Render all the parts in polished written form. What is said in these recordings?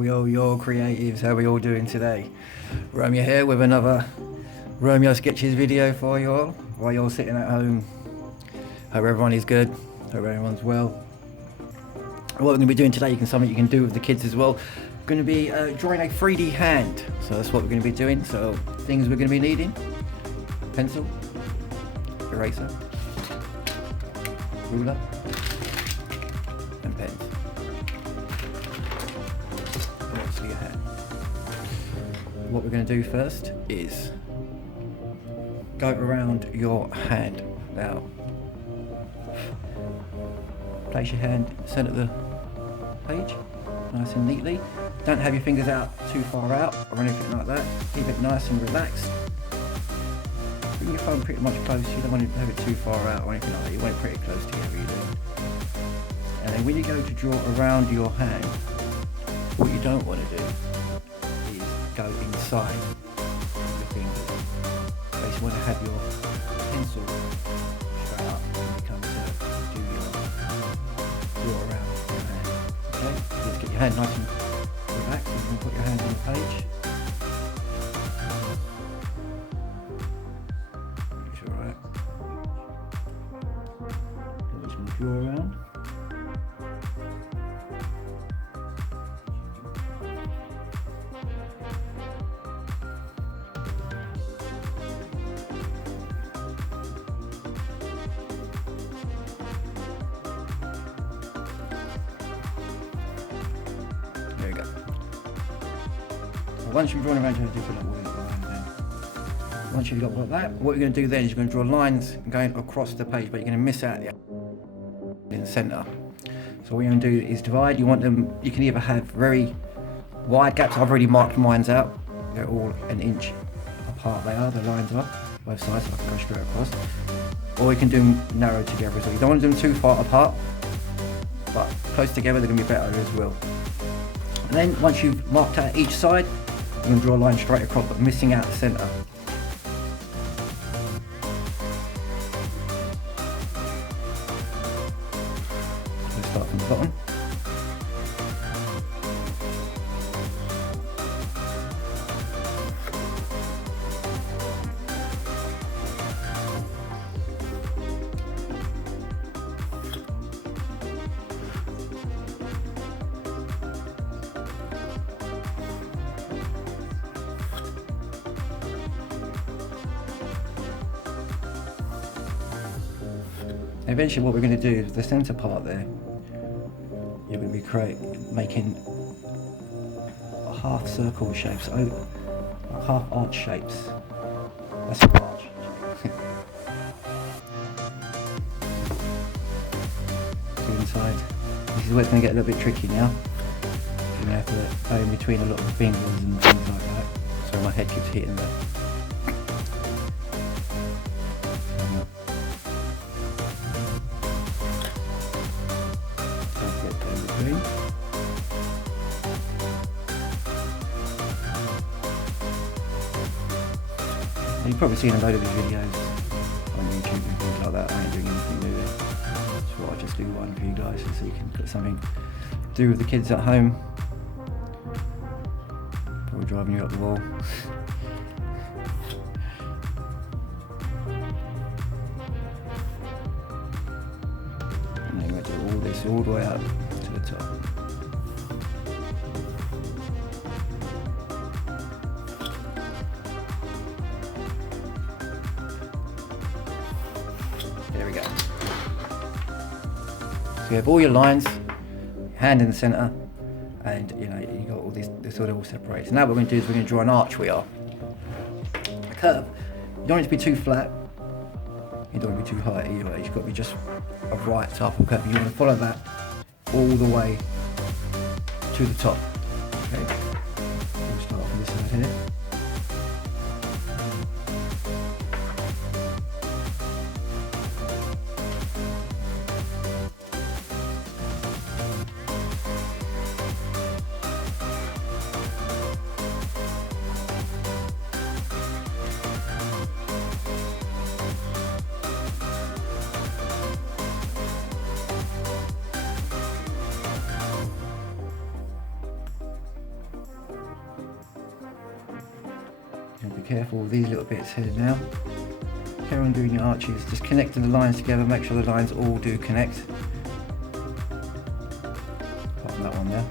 Yo, creatives, how are we all doing today? Romeo here with another Romeo Sketches video for you all while you're sitting at home. Hope everyone is good, hope everyone's well. What we're going to be doing today, something you can do with the kids as well. We're going to be drawing a 3D hand, so that's what we're going to be doing. So things we're going to be needing: pencil, eraser, ruler, and pens. Obviously a hand. What we're going to do first is go around your hand. Now, place your hand centre of the page, nice and neatly. Don't have your fingers out too far out or anything like that. Keep it nice and relaxed. Bring your phone pretty much close. You don't want to have it too far out or anything like that. You want it pretty close together, you do. And then when you go to draw around your hand, what you don't want to do is go inside the fingers. So you want to have your pencil straight up when you come to do your draw around your hand. Okay, let's get your hand nice and relaxed. You can put your hand on the page. It's alright. Then just going to draw around. There we go. Once you've drawn around your different once you've got that, what you're going to do then is you're going to draw lines going across the page, but you're going to miss out in the centre. So what you're going to do is divide. You want them, you can either have very wide gaps. I've already marked mine out. They're all an inch apart. They are, the lines are, both sides, so I can go straight across. Or you can do them narrow together as well. You don't want to do them too far apart, but close together they're going to be better as well. And then once you've marked out each side, you're going to draw a line straight across, but missing out the centre. Let's start from the bottom. Eventually what we're going to do is the centre part there, you're going to be making half circle shapes, half arch shapes. That's an arch. So inside, this is where it's going to get a little bit tricky now. You're going to have to go in between a lot of fingers and things like that. So my head keeps hitting that. You've probably seen a load of these videos on YouTube and things like that. I ain't doing anything new there. So I'll just do one for you guys so you can put something to do with the kids at home. Probably driving you up the wall. And then we're going to do all this all the way up to the top. There we go. So you have all your lines, hand in the centre, and you got all this sort of all separated. So now what we're going to do is we're going to draw an arch wheel. A curve. You don't want it to be too flat. You don't want it to be too high either. It's got to be just a right type of curve. You want to follow that all the way to the top. Okay. We'll start from this side here. Be careful with these little bits here now. Carry on doing your arches, just connecting the lines together, make sure the lines all do connect. Apart from that one there.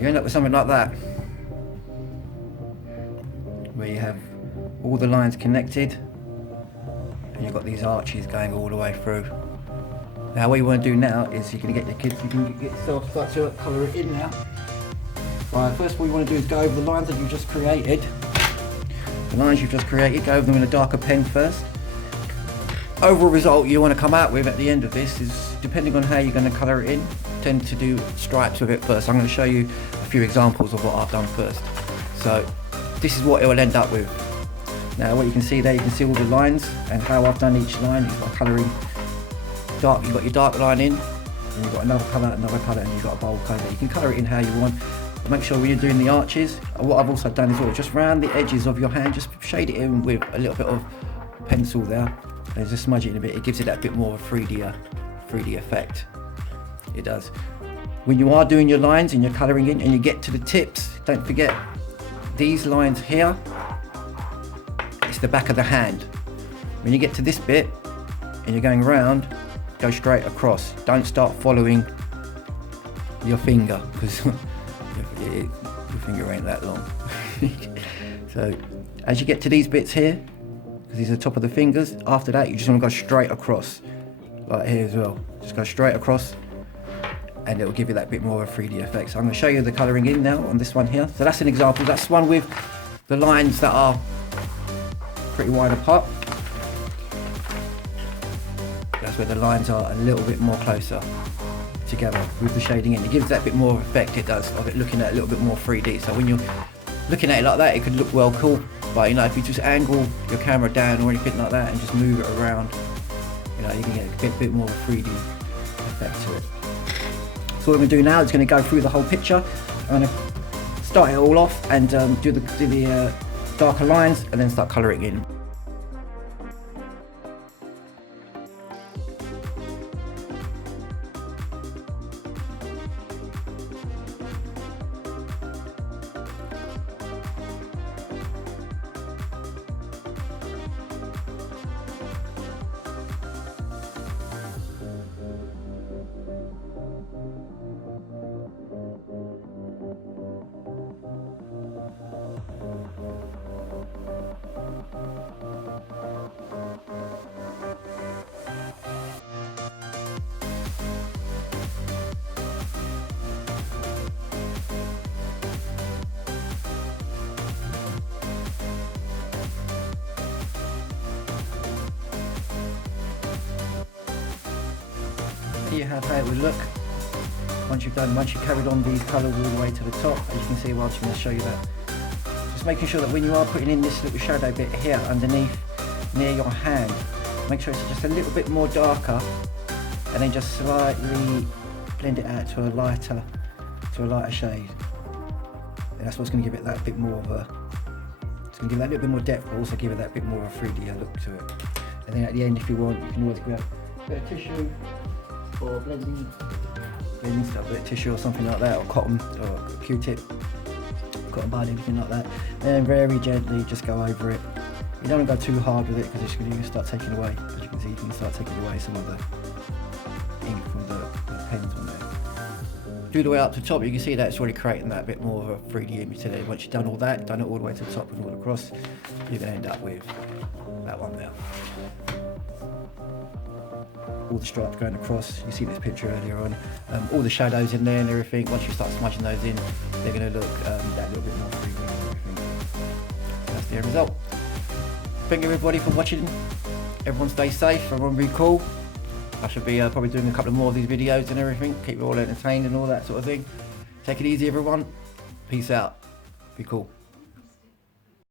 You end up with something like that, where you have all the lines connected and you've got these arches going all the way through. Now what you want to do now is you can get your kids, you can get yourself start to colour it in now. Right, first of all you want to do is go over the lines that you've just created. The lines you've just created, go over them with a darker pen first. Overall result you want to come out with at the end of this is, depending on how you're going to colour it in, tend to do stripes with it first. I'm going to show you a few examples of what I've done first. So this is what it will end up with. Now what you can see there, you can see all the lines and how I've done each line is by colouring dark. You've got your dark line in, and you've got another colour, and you've got a bold colour. You can colour it in how you want. But make sure when you're doing the arches, what I've also done is just round the edges of your hand, just shade it in with a little bit of pencil there, and just smudge it in a bit. It gives it that bit more of a 3D effect. It does. When you are doing your lines and you're colouring in and you get to the tips, don't forget these lines here, it's the back of the hand. When you get to this bit and you're going round, go straight across. Don't start following your finger, because your finger ain't that long. So as you get to these bits here, because these are the top of the fingers, after that you just want to go straight across, like here as well. Just go straight across and it will give you that bit more of a 3D effect. So I'm going to show you the colouring in now on this one here. So that's an example. That's one with the lines that are pretty wide apart. That's where the lines are a little bit more closer together with the shading in. It gives that bit more effect, it does, of it looking at a little bit more 3D. So when you're looking at it like that, it could look well cool. But you know, if you just angle your camera down or anything like that and just move it around, you know, you can get a bit more of a 3D effect to it. So what we're going to do now is going to go through the whole picture. I'm going to start it all off and do the darker lines and then start colouring in. Here you have how it would look once you've carried on these colours all the way to the top. As you can see, well, I'm just going to show you that. Just making sure that when you are putting in this little shadow bit here underneath near your hand, make sure it's just a little bit more darker, and then just slightly blend it out to a lighter shade. And that's what's going to give it that bit more of a, it's going to give that a little bit more depth, but also give it that bit more of a 3D look to it. And then at the end, if you want, you can always grab a bit of tissue or blending stuff, a bit of tissue or something like that, or cotton or Q-tip, cotton bud, anything like that. And very gently just go over it. You don't want to go too hard with it, because you can start taking away, as you can see, you can start taking away some of the ink from the pens on there. Do the way up to the top, you can see that it's already creating that bit more of a 3D image today. Once you've done all that, done it all the way to the top and all across, you're going to end up with that one there. All the stripes going across, you see this picture earlier on, all the shadows in there and everything. Once you start smudging those in, they're going to look that little bit more 3D and everything. That's the end result. Thank you everybody for watching. Everyone stay safe, everyone be cool. I should be probably doing a couple more of these videos and everything, keep you all entertained and all that sort of thing. Take it easy everyone, peace out, be cool.